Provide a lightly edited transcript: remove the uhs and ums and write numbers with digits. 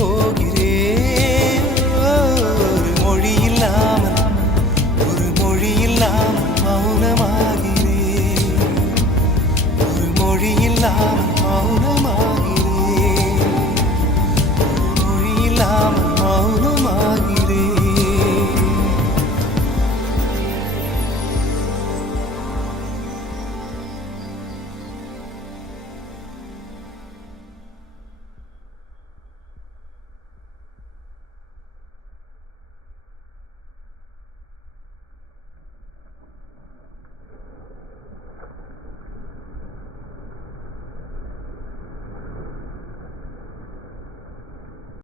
போகிறேன். ஒரு மொழி இல்லாமல் ஒரு மொழி இல்லாமல் மௌனமாகிறேன். ஒரு மொழி இல்லாமல் மௌனமாகிறேன். ஒரு மொழி இல்லாமல்